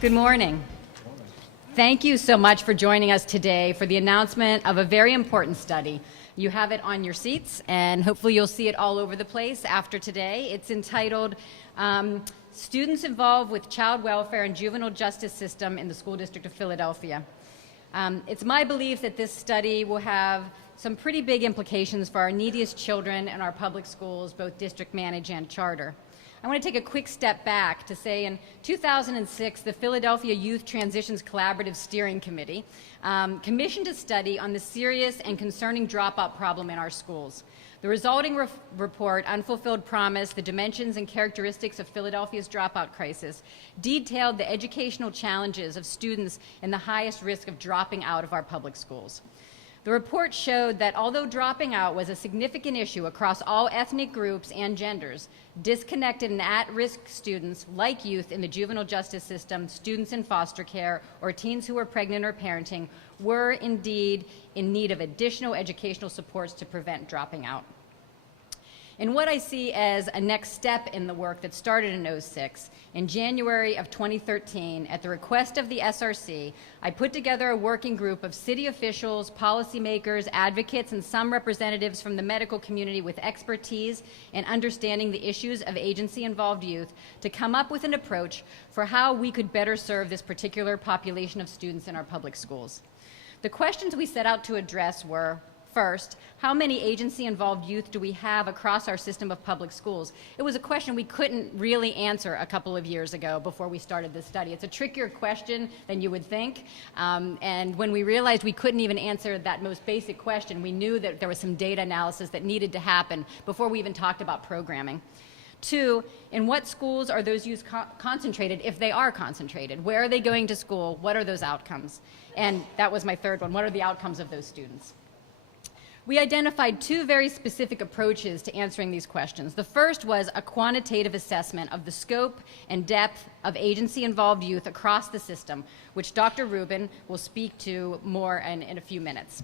Good morning. Thank you so much for joining us today for the announcement of a very important study. You have it on your seats, and hopefully you'll see it all over the place after today. It's entitled Students Involved with Child Welfare and Juvenile Justice System in the School District of Philadelphia. It's my belief that this study will have some pretty big implications for our neediest children in our public schools, both district managed and charter. I want to take a quick step back to say in 2006, the Philadelphia Youth Transitions Collaborative Steering Committee commissioned a study on the serious and concerning dropout problem in our schools. The resulting report, Unfulfilled Promise, the Dimensions and Characteristics of Philadelphia's Dropout Crisis, detailed the educational challenges of students in the highest risk of dropping out of our public schools. The report showed that although dropping out was a significant issue across all ethnic groups and genders, disconnected and at-risk students, like youth in the juvenile justice system, students in foster care, or teens who were pregnant or parenting, were indeed in need of additional educational supports to prevent dropping out. In what I see as a next step in the work that started in '06, in January of 2013, at the request of the SRC, I put together a working group of city officials, policymakers, advocates, and some representatives from the medical community with expertise in understanding the issues of agency-involved youth to come up with an approach for how we could better serve this particular population of students in our public schools. The questions we set out to address were, first, how many agency-involved youth do we have across our system of public schools? It was a question we couldn't really answer a couple of years ago before we started this study. It's a trickier question than you would think, and when we realized we couldn't even answer that most basic question, we knew that there was some data analysis that needed to happen before we even talked about programming. Two, in what schools are those youth concentrated, if they are concentrated? Where are they going to school? What are those outcomes? And that was my third one. What are the outcomes of those students? We identified two very specific approaches to answering these questions. The first was a quantitative assessment of the scope and depth of agency-involved youth across the system, which Dr. Rubin will speak to more in a few minutes.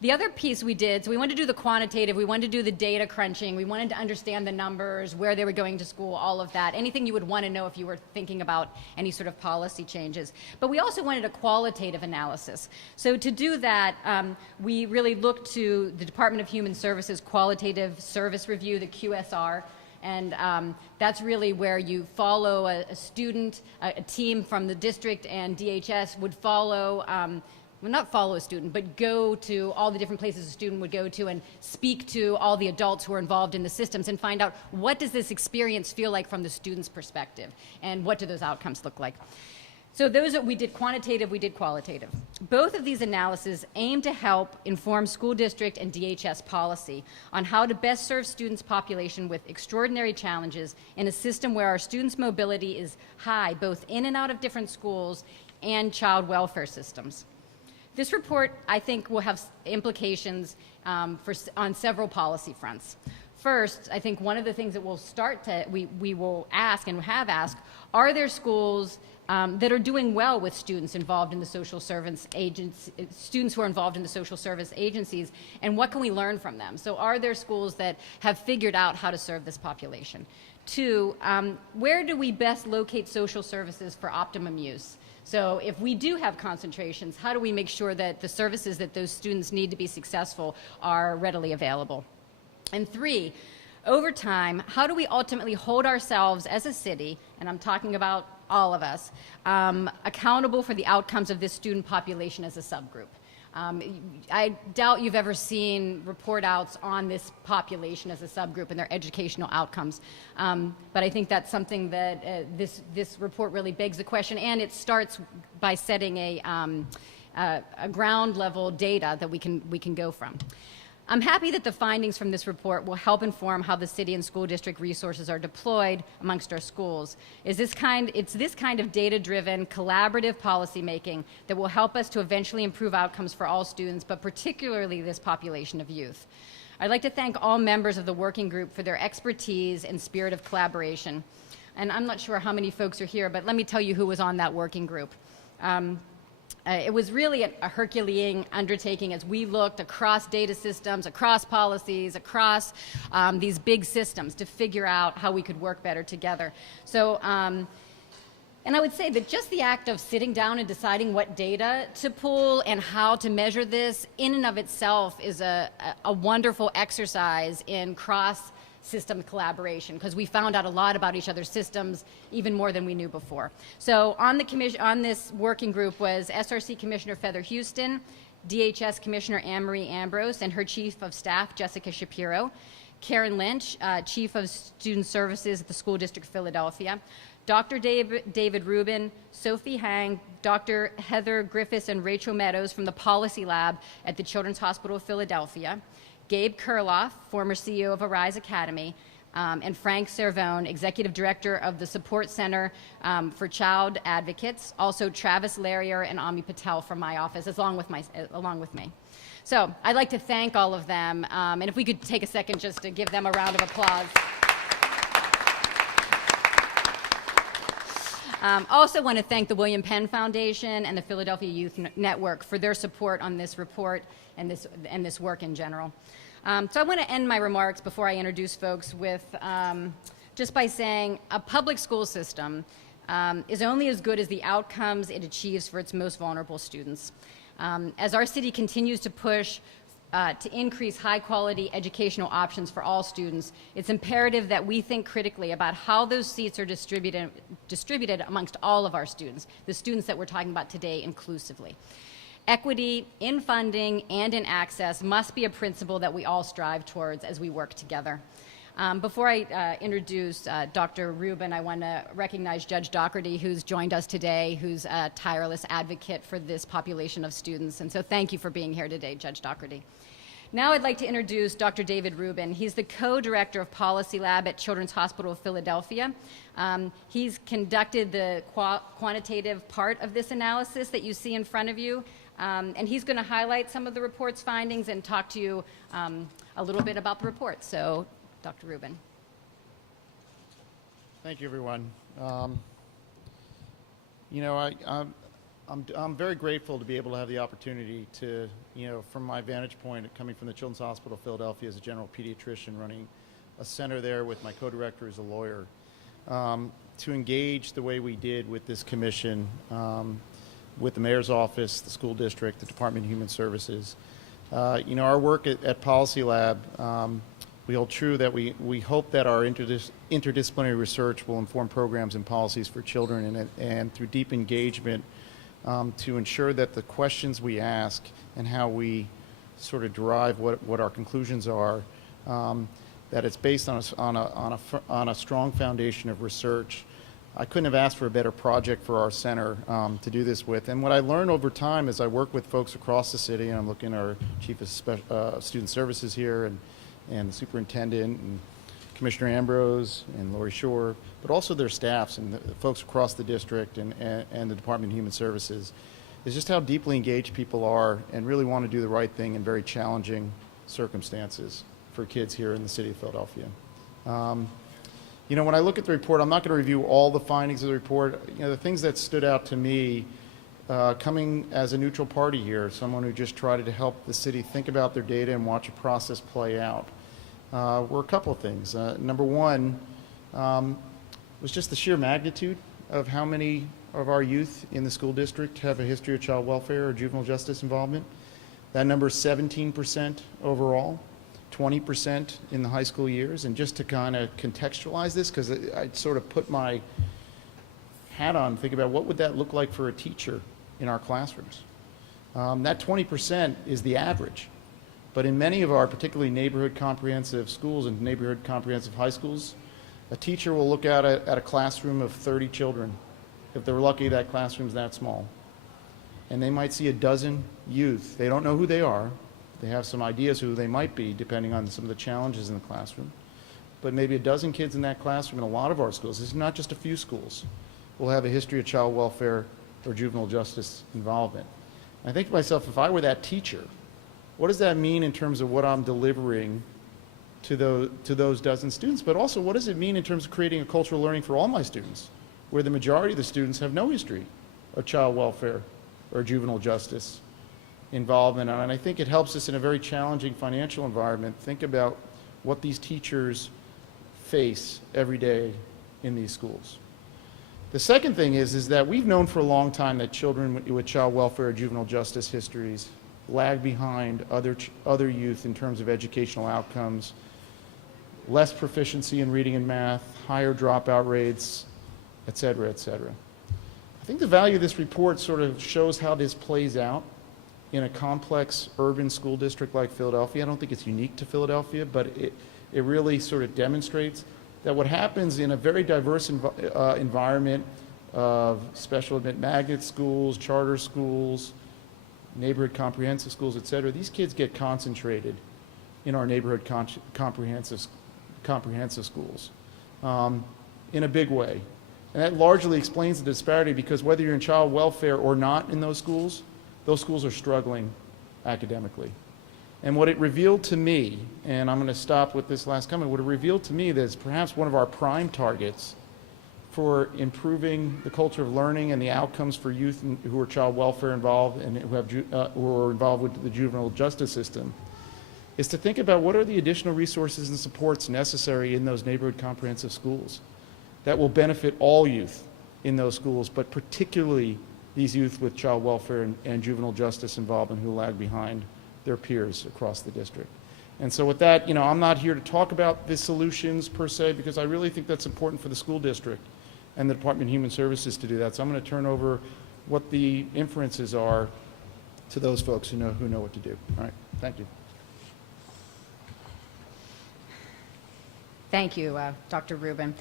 The other piece we did, so we wanted to do the quantitative, we wanted to do the data crunching, we wanted to understand the numbers, where they were going to school, all of that, anything you would want to know if you were thinking about any sort of policy changes. But we also wanted a qualitative analysis. So to do that, we really looked to the Department of Human Services Qualitative Service Review, the QSR, and that's really where you follow a student, a team from the district and DHS would follow well, not follow a student, but go to all the different places a student would go to and speak to all the adults who are involved in the systems and find out what does this experience feel like from the student's perspective and what do those outcomes look like. So those that we did quantitative, we did qualitative. Both of these analyses aim to help inform school district and DHS policy on how to best serve students' population with extraordinary challenges in a system where our students' mobility is high, both in and out of different schools and child welfare systems. This report, I think, will have implications on several policy fronts. First, I think one of the things that we will ask and have asked, are there schools that are doing well with students involved in the social service students who are involved in the social service agencies, and what can we learn from them? So are there schools that have figured out how to serve this population? Two, where do we best locate social services for optimum use? So if we do have concentrations, how do we make sure that the services that those students need to be successful are readily available? And three, over time, how do we ultimately hold ourselves as a city, and I'm talking about all of us, accountable for the outcomes of this student population as a subgroup? I doubt you've ever seen report outs on this population as a subgroup and their educational outcomes. But I think that's something that this report really begs the question, and it starts by setting a ground level data that we can go from. I'm happy that the findings from this report will help inform how the city and school district resources are deployed amongst our schools. It's this kind of data-driven, collaborative policymaking that will help us to eventually improve outcomes for all students, but particularly this population of youth. I'd like to thank all members of the working group for their expertise and spirit of collaboration. And I'm not sure how many folks are here, but let me tell you who was on that working group. It was really a Herculean undertaking as we looked across data systems, across policies, across these big systems to figure out how we could work better together. So And I would say that just the act of sitting down and deciding what data to pull and how to measure this in and of itself is a wonderful exercise in cross-system collaboration, because we found out a lot about each other's systems, even more than we knew before. So on this working group was SRC Commissioner Feather Houston, DHS Commissioner Anne-Marie Ambrose, and her Chief of Staff, Jessica Shapiro, Karen Lynch, Chief of Student Services at the School District of Philadelphia, Dr. David Rubin, Sophie Hang, Dr. Heather Griffiths, and Rachel Meadows from the PolicyLab at the Children's Hospital of Philadelphia, Gabe Kurloff, former CEO of Arise Academy, and Frank Cervone, Executive Director of the Support Center for Child Advocates, also Travis Larrier and Ami Patel from my office, along with me. So I'd like to thank all of them, and if we could take a second just to give them a round of applause. Also want to thank the William Penn Foundation and the Philadelphia Youth Network for their support on this report and this work in general. So I want to end my remarks before I introduce folks with just by saying a public school system is only as good as the outcomes it achieves for its most vulnerable students. As our city continues to push to increase high-quality educational options for all students, it's imperative that we think critically about how those seats are distributed amongst all of our students, the students that we're talking about today inclusively. Equity in funding and in access must be a principle that we all strive towards as we work together. Before I introduce Dr. Rubin, I want to recognize Judge Doherty, who's joined us today, who's a tireless advocate for this population of students. And so thank you for being here today, Judge Doherty. Now I'd like to introduce Dr. David Rubin. He's the co-director of PolicyLab at Children's Hospital of Philadelphia. He's conducted the quantitative part of this analysis that you see in front of you. And he's going to highlight some of the report's findings and talk to you a little bit about the report. So, Dr. Rubin. Thank you, everyone. I'm very grateful to be able to have the opportunity to, from my vantage point, coming from the Children's Hospital of Philadelphia as a general pediatrician, running a center there with my co-director as a lawyer, to engage the way we did with this commission, with the mayor's office, the school district, the Department of Human Services. Our work at PolicyLab, we hold true that we hope that our interdisciplinary research will inform programs and policies for children, and through deep engagement to ensure that the questions we ask and how we sort of derive what our conclusions are, that it's based on a strong foundation of research. I couldn't have asked for a better project for our center to do this with. And what I learned over time as I work with folks across the city, and I'm looking at our Chief of Student Services here, and the Superintendent, and Commissioner Ambrose, and Lori Shore, but also their staffs and the folks across the district and the Department of Human Services, is just how deeply engaged people are and really want to do the right thing in very challenging circumstances for kids here in the city of Philadelphia. When I look at the report, I'm not going to review all the findings of the report. The things that stood out to me, coming as a neutral party here, someone who just tried to help the city think about their data and watch a process play out, were a couple of things. Number one was just the sheer magnitude of how many of our youth in the school district have a history of child welfare or juvenile justice involvement. That number is 17% overall. 20% in the high school years. And just to kind of contextualize this, because I sort of put my hat on, think about what would that look like for a teacher in our classrooms. That 20% is the average. But in many of our particularly neighborhood comprehensive schools and neighborhood comprehensive high schools, a teacher will look at a classroom of 30 children. If they're lucky, that classroom's that small. And they might see a dozen youth. They don't know who they are. They have some ideas who they might be, depending on some of the challenges in the classroom. But maybe a dozen kids in that classroom in a lot of our schools, this is not just a few schools, will have a history of child welfare or juvenile justice involvement. And I think to myself, if I were that teacher, what does that mean in terms of what I'm delivering to those dozen students? But also, what does it mean in terms of creating a cultural learning for all my students, where the majority of the students have no history of child welfare or juvenile justice involvement? And I think it helps us in a very challenging financial environment think about what these teachers face every day in these schools. The second thing is that we've known for a long time that children with child welfare or juvenile justice histories lag behind other youth in terms of educational outcomes, less proficiency in reading and math, higher dropout rates, et cetera, et cetera. I think the value of this report sort of shows how this plays out in a complex urban school district like Philadelphia. I don't think it's unique to Philadelphia, but it really sort of demonstrates that what happens in a very diverse environment of special admit magnet schools, charter schools, neighborhood comprehensive schools, et cetera, these kids get concentrated in our neighborhood comprehensive schools in a big way. And that largely explains the disparity, because whether you're in child welfare or not in those schools are struggling academically. And what it revealed to me, and I'm going to stop with this last comment, what it revealed to me is perhaps one of our prime targets for improving the culture of learning and the outcomes for youth who are child welfare involved and who are involved with the juvenile justice system is to think about what are the additional resources and supports necessary in those neighborhood comprehensive schools that will benefit all youth in those schools, but particularly these youth with child welfare and juvenile justice involvement who lag behind their peers across the district. And so with that, I'm not here to talk about the solutions per se, because I really think that's important for the school district and the Department of Human Services to do that. So I'm going to turn over what the inferences are to those folks who know what to do. All right, thank you. Thank you, Dr. Rubin.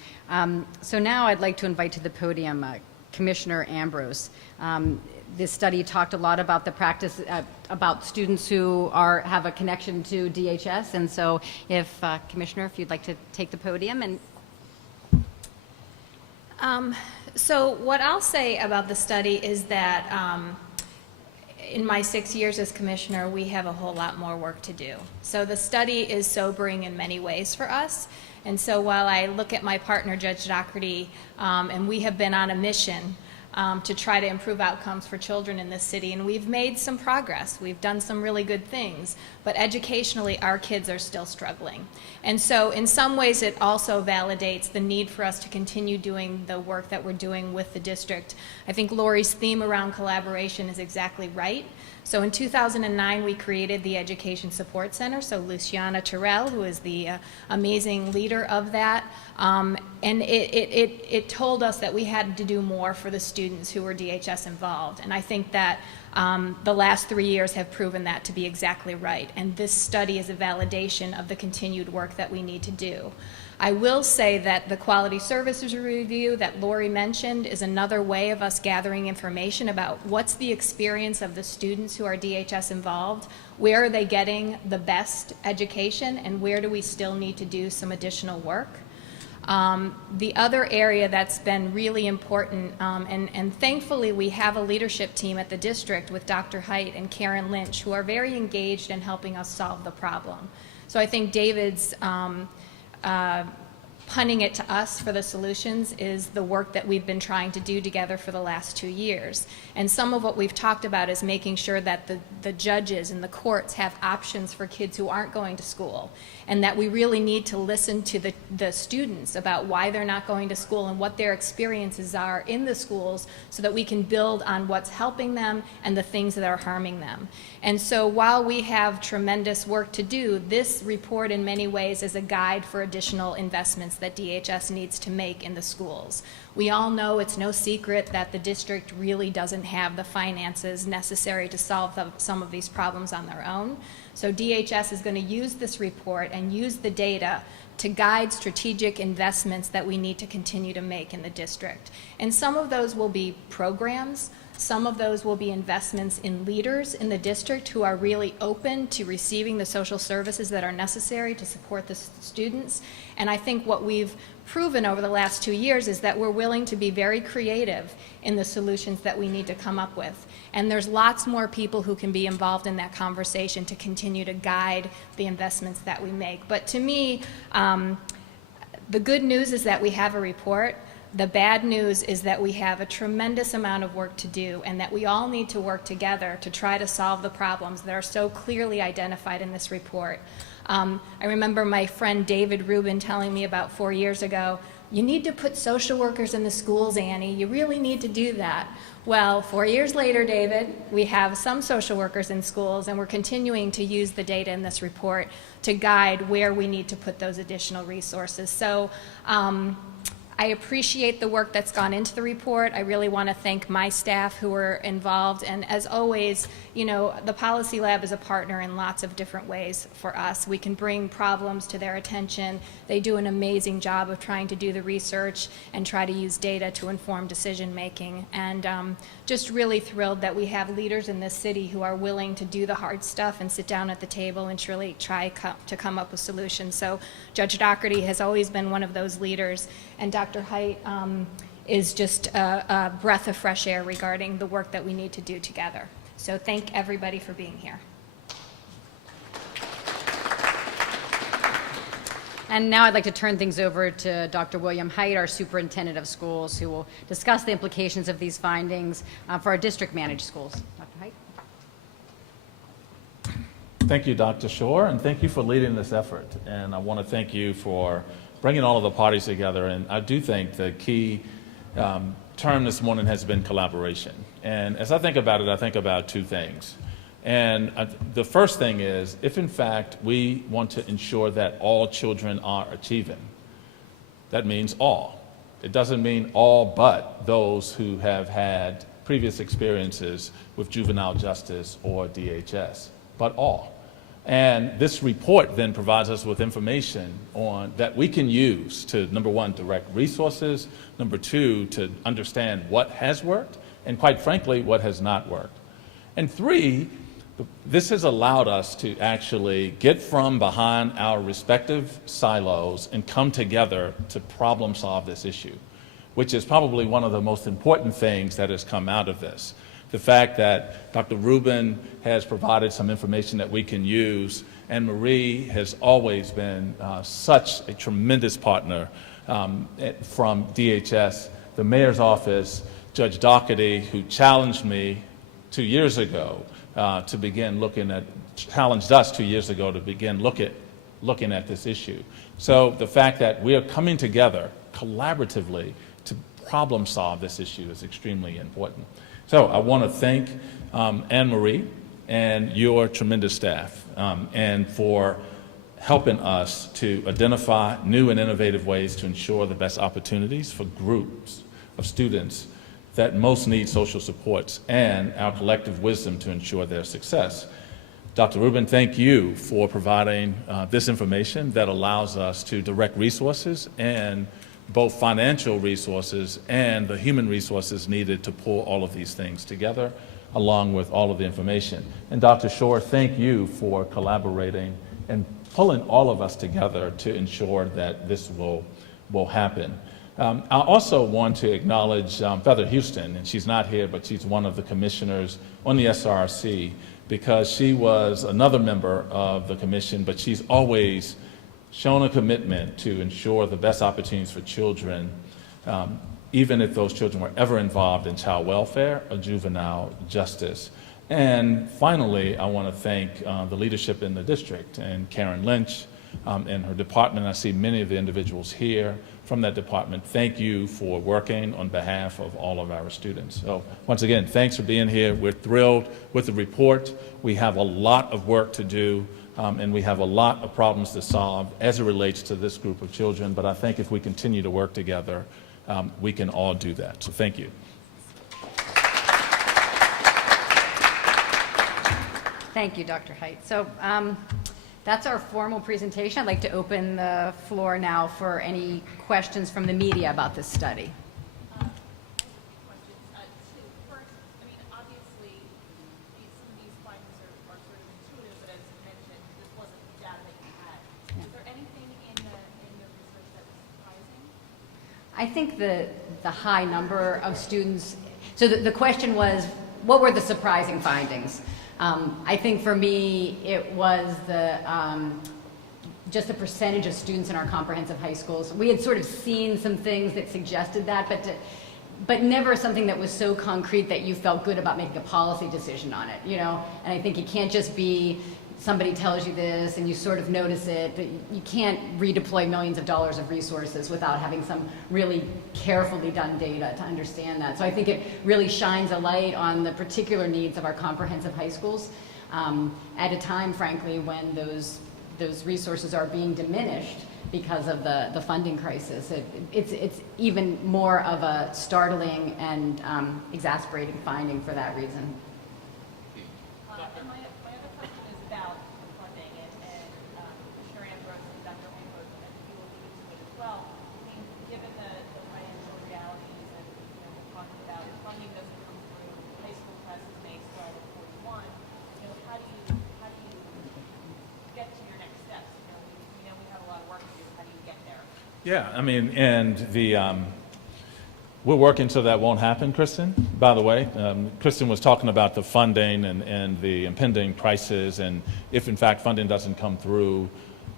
So now I'd like to invite to the podium Commissioner Ambrose. This study talked a lot about the practice, about students who have a connection to DHS, and so if, Commissioner, if you'd like to take the podium. So what I'll say about the study is that in my 6 years as commissioner, we have a whole lot more work to do. So the study is sobering in many ways for us. And so while I look at my partner, Judge Doherty, and we have been on a mission to try to improve outcomes for children in this city, and we've made some progress. We've done some really good things, but educationally, our kids are still struggling. And so in some ways, it also validates the need for us to continue doing the work that we're doing with the district. I think Lori's theme around collaboration is exactly right. So in 2009, we created the Education Support Center. So Luciana Terrell, who is the amazing leader of that, and it told us that we had to do more for the students who were DHS involved. And I think that the last 3 years have proven that to be exactly right. And this study is a validation of the continued work that we need to do. I will say that the quality services review that Lori mentioned is another way of us gathering information about what's the experience of the students who are DHS involved, where are they getting the best education, and where do we still need to do some additional work. The other area that's been really important, and thankfully we have a leadership team at the district with Dr. Height and Karen Lynch who are very engaged in helping us solve the problem. So I think David's punting it to us for the solutions is the work that we've been trying to do together for the last 2 years. And some of what we've talked about is making sure that the judges and the courts have options for kids who aren't going to school, and that we really need to listen to the students about why they're not going to school and what their experiences are in the schools, so that we can build on what's helping them and the things that are harming them. And so while we have tremendous work to do, this report in many ways is a guide for additional investments that DHS needs to make in the schools. We all know, it's no secret, that the district really doesn't have the finances necessary to solve some of these problems on their own. So DHS is going to use this report and use the data to guide strategic investments that we need to continue to make in the district. And some of those will be programs. Some of those will be investments in leaders in the district who are really open to receiving the social services that are necessary to support the students. And I think what we've proven over the last 2 years is that we're willing to be very creative in the solutions that we need to come up with. And there's lots more people who can be involved in that conversation to continue to guide the investments that we make. But to me, the good news is that we have a report. The bad news is that we have a tremendous amount of work to do, and that we all need to work together to try to solve the problems that are so clearly identified in this report. I remember my friend David Rubin telling me about 4 years ago, you need to put social workers in the schools, Annie. You really need to do that. Well, 4 years later, David, we have some social workers in schools, and we're continuing to use the data in this report to guide where we need to put those additional resources. So I appreciate the work that's gone into the report. I really want to thank my staff who were involved. And as always, you know, the PolicyLab is a partner in lots of different ways for us. We can bring problems to their attention. They do an amazing job of trying to do the research and try to use data to inform decision making. And just really thrilled that we have leaders in this city who are willing to do the hard stuff and sit down at the table and truly try to come up with solutions. So Judge Doherty has always been one of those leaders, and Dr. Height is just a breath of fresh air regarding the work that we need to do together. So thank everybody for being here. And now I'd like to turn things over to Dr. William Height, our Superintendent of Schools, who will discuss the implications of these findings for our district-managed schools. Dr. Height. Thank you, Dr. Shore, and thank you for leading this effort. And I want to thank you for bringing all of the parties together. And I do think the key term this morning has been collaboration. And as I think about it, I think about two things. And the first thing is, if in fact we want to ensure that all children are achieving, that means all. It doesn't mean all but those who have had previous experiences with juvenile justice or DHS, but all. And this report then provides us with information on that we can use to, number one, direct resources, number two, to understand what has worked, and quite frankly, what has not worked. And three, this has allowed us to actually get from behind our respective silos and come together to problem solve this issue, which is probably one of the most important things that has come out of this. The fact that Dr. Rubin has provided some information that we can use, and Marie has always been such a tremendous partner from DHS, the mayor's office, Judge Doherty, who challenged me 2 years ago to begin looking at, challenged us 2 years ago to begin looking at this issue. So the fact that we are coming together collaboratively to problem solve this issue is extremely important. So I want to thank Anne-Marie and your tremendous staff and for helping us to identify new and innovative ways to ensure the best opportunities for groups of students that most need social supports and our collective wisdom to ensure their success. Dr. Rubin, thank you for providing this information that allows us to direct resources, and both financial resources and the human resources needed to pull all of these things together, along with all of the information. And Dr. Shore, thank you for collaborating and pulling all of us together to ensure that this will happen. I also want to acknowledge Feather Houston, and she's not here, but she's one of the commissioners on the SRC, because she was another member of the commission, but she's always shown a commitment to ensure the best opportunities for children, even if those children were ever involved in child welfare or juvenile justice. And finally, I want to thank the leadership in the district and Karen Lynch and her department. I see many of the individuals here from that department. Thank you for working on behalf of all of our students. So once again, thanks for being here. We're thrilled with the report. We have a lot of work to do, and we have a lot of problems to solve as it relates to this group of children. But I think if we continue to work together, we can all do that. So thank you. Thank you, Dr. Height. So that's our formal presentation. I'd like to open the floor now for any questions from the media about this study. First, I mean, obviously, some of these findings are sort of intuitive, but as you mentioned, this wasn't the data that you had. Yeah. Is there anything in the research that was surprising? I think the high number of students, so the question was, what were the surprising findings? I think for me, it was just the percentage of students in our comprehensive high schools. We had sort of seen some things that suggested that, but never something that was so concrete that you felt good about making a policy decision on it, you know? And I think it can't just be somebody tells you this and you sort of notice it, but you can't redeploy millions of dollars of resources without having some really carefully done data to understand that. So I think it really shines a light on the particular needs of our comprehensive high schools at a time, frankly, when those resources are being diminished because of the funding crisis. It's even more of a startling and exasperating finding for that reason. And my other question is about the funding, and Commissioner Ambrose and Dr. Ambrose, and you alluded to it as well. I mean, given the financial realities and we're talking about if funding doesn't come through, high school classes may start at 41. How do you get to your next steps? We know we have a lot of work to do. How do you get there? Yeah, I mean, and we're working so that won't happen, Kristen, by the way. Kristen was talking about the funding and the impending crisis, and if in fact funding doesn't come through,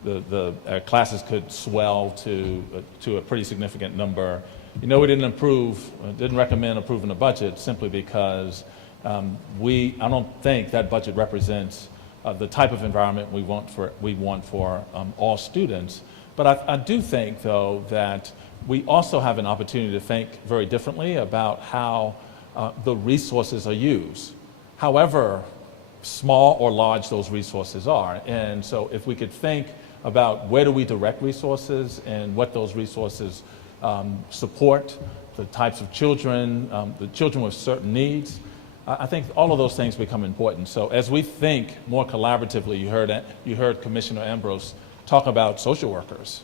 the classes could swell to a pretty significant number. We didn't recommend approving the budget simply because I don't think that budget represents the type of environment we want for all students. But I do think, though, that we also have an opportunity to think very differently about how the resources are used, however small or large those resources are. And so if we could think about where do we direct resources and what those resources support, the types of children, the children with certain needs, I think all of those things become important. So as we think more collaboratively, you heard Commissioner Ambrose talk about social workers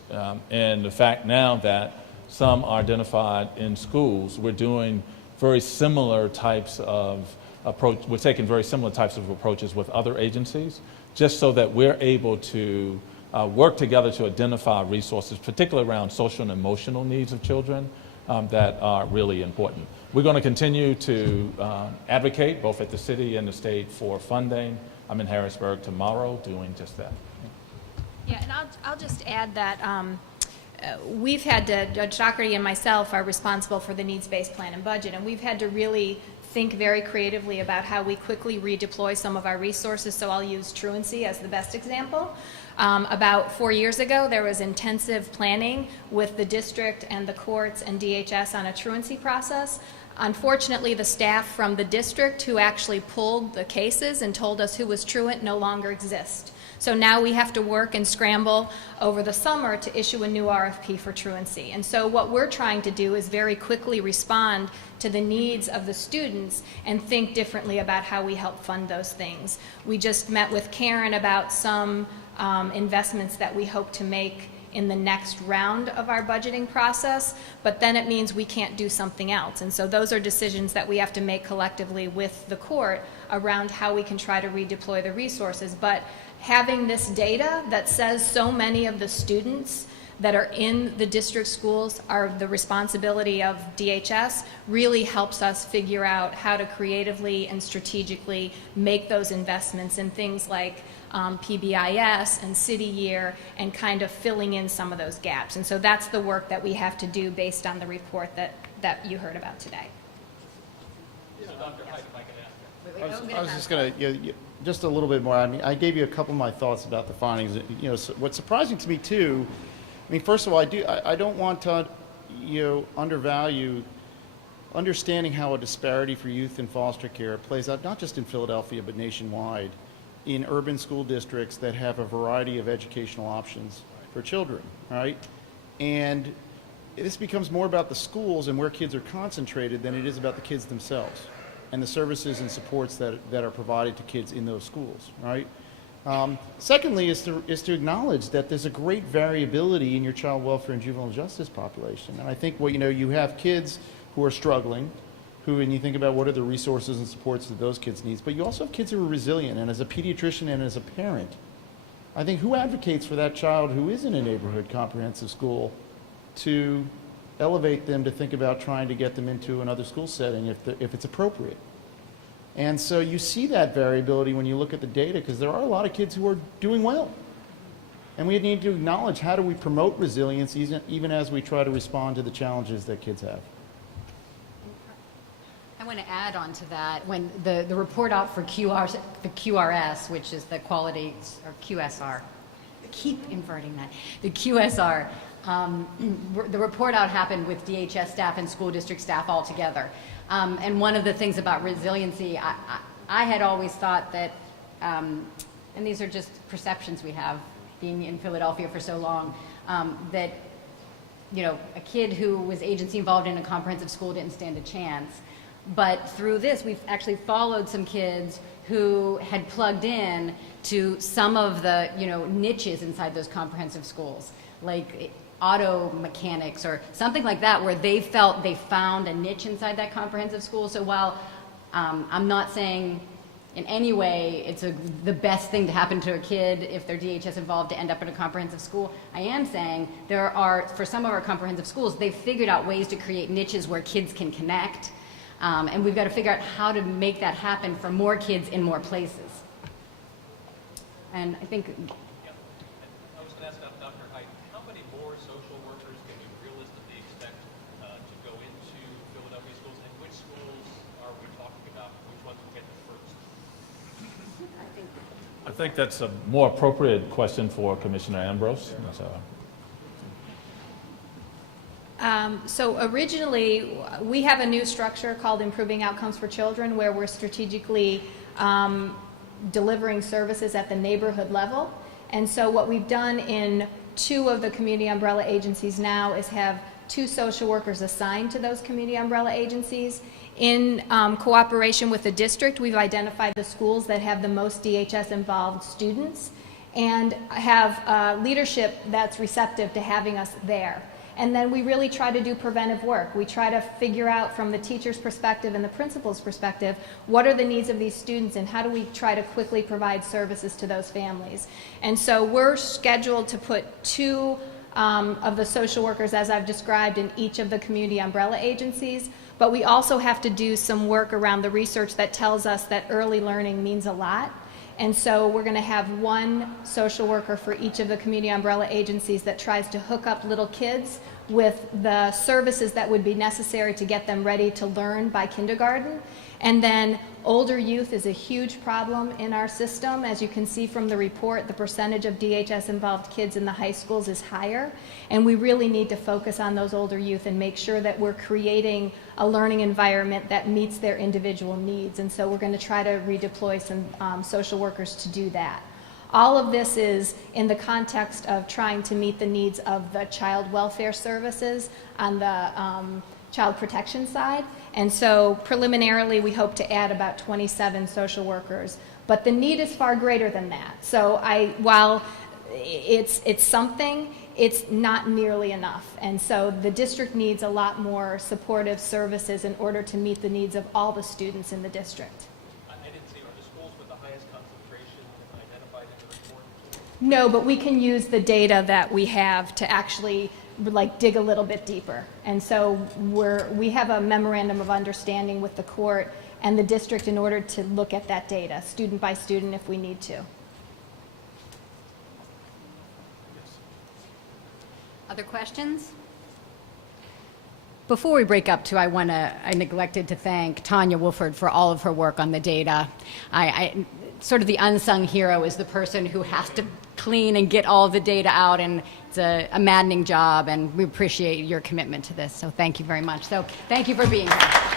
and the fact now that some are identified in schools. We're doing very similar types of approach. We're taking very similar types of approaches with other agencies, just so that we're able to work together to identify resources, particularly around social and emotional needs of children, that are really important. We're going to continue to advocate, both at the city and the state, for funding. I'm in Harrisburg tomorrow doing just that. Yeah, and I'll just add that we've had to, Judge Doherty and myself are responsible for the needs-based plan and budget, and we've had to really think very creatively about how we quickly redeploy some of our resources. So I'll use truancy as the best example. About 4 years ago, there was intensive planning with the district and the courts and DHS on a truancy process. Unfortunately, the staff from the district who actually pulled the cases and told us who was truant no longer exist. So now we have to work and scramble over the summer to issue a new RFP for truancy. And so what we're trying to do is very quickly respond to the needs of the students and think differently about how we help fund those things. We just met with Karen about some investments that we hope to make in the next round of our budgeting process, but then it means we can't do something else. And so those are decisions that we have to make collectively with the court around how we can try to redeploy the resources. But having this data that says so many of the students that are in the district schools are the responsibility of DHS really helps us figure out how to creatively and strategically make those investments in things like PBIS and city year and kind of filling in some of those gaps. And so that's the work that we have to do based on the report that you heard about today. I was just going to, just a little bit more. I mean, I gave you a couple of my thoughts about the findings. So what's surprising to me too, I mean, first of all, I don't want to, undervalue understanding how a disparity for youth in foster care plays out, not just in Philadelphia, but nationwide, in urban school districts that have a variety of educational options for children, right? And this becomes more about the schools and where kids are concentrated than it is about the kids themselves and the services and supports that are provided to kids in those schools, right? Secondly is to acknowledge that there's a great variability in your child welfare and juvenile justice population. And I think you have kids who are struggling, and you think about what are the resources and supports that those kids need, but you also have kids who are resilient. And as a pediatrician and as a parent, I think who advocates for that child who is in a neighborhood comprehensive school to elevate them to think about trying to get them into another school setting if it's appropriate. And so you see that variability when you look at the data, because there are a lot of kids who are doing well. And we need to acknowledge how do we promote resilience even as we try to respond to the challenges that kids have. want to add on to that, when the report out for the QRS, which is the quality, or QSR, I keep inverting that, the QSR, the report out happened with DHS staff and school district staff all together. And one of the things about resiliency, I had always thought that, and these are just perceptions we have, being in Philadelphia for so long, that a kid who was agency involved in a comprehensive school didn't stand a chance. But through this, we've actually followed some kids who had plugged in to some of the, niches inside those comprehensive schools, like auto mechanics or something like that, where they felt they found a niche inside that comprehensive school. So while I'm not saying in any way it's the best thing to happen to a kid if they're DHS involved to end up in a comprehensive school, I am saying there are, for some of our comprehensive schools, they've figured out ways to create niches where kids can connect, and we've got to figure out how to make that happen for more kids in more places. And I think, Yeah. I was going to ask Dr. Height, how many more social workers can we realistically expect to go into Philadelphia schools, and which schools are we talking about? Which ones will get the first? I think that's a more appropriate question for Commissioner Ambrose. So originally, we have a new structure called Improving Outcomes for Children, where we're strategically delivering services at the neighborhood level. And so what we've done in 2 of the community umbrella agencies now is have 2 social workers assigned to those community umbrella agencies. In cooperation with the district, we've identified the schools that have the most DHS-involved students and have leadership that's receptive to having us there. And then we really try to do preventive work. We try to figure out from the teacher's perspective and the principal's perspective, what are the needs of these students and how do we try to quickly provide services to those families. And so we're scheduled to put 2 of the social workers, as I've described, in each of the community umbrella agencies. But we also have to do some work around the research that tells us that early learning means a lot. And so we're going to have 1 social worker for each of the community umbrella agencies that tries to hook up little kids with the services that would be necessary to get them ready to learn by kindergarten. And then older youth is a huge problem in our system. As you can see from the report, the percentage of DHS-involved kids in the high schools is higher. And we really need to focus on those older youth and make sure that we're creating a learning environment that meets their individual needs. And so we're going to try to redeploy some social workers to do that. All of this is in the context of trying to meet the needs of the child welfare services on the child protection side. And so preliminarily, we hope to add about 27 social workers. But the need is far greater than that. So while it's something, it's not nearly enough. And so the district needs a lot more supportive services in order to meet the needs of all the students in the district. I didn't see, are the schools with the highest concentration identified in the report? No, but we can use the data that we have to actually dig a little bit deeper. And so we have a memorandum of understanding with the court and the district in order to look at that data, student by student, if we need to. other questions? Before we break up, too, I neglected to thank Tanya Wolford for all of her work on the data. Sort of the unsung hero is the person who has to clean and get all the data out, and it's a maddening job, and we appreciate your commitment to this. So thank you very much. So thank you for being here.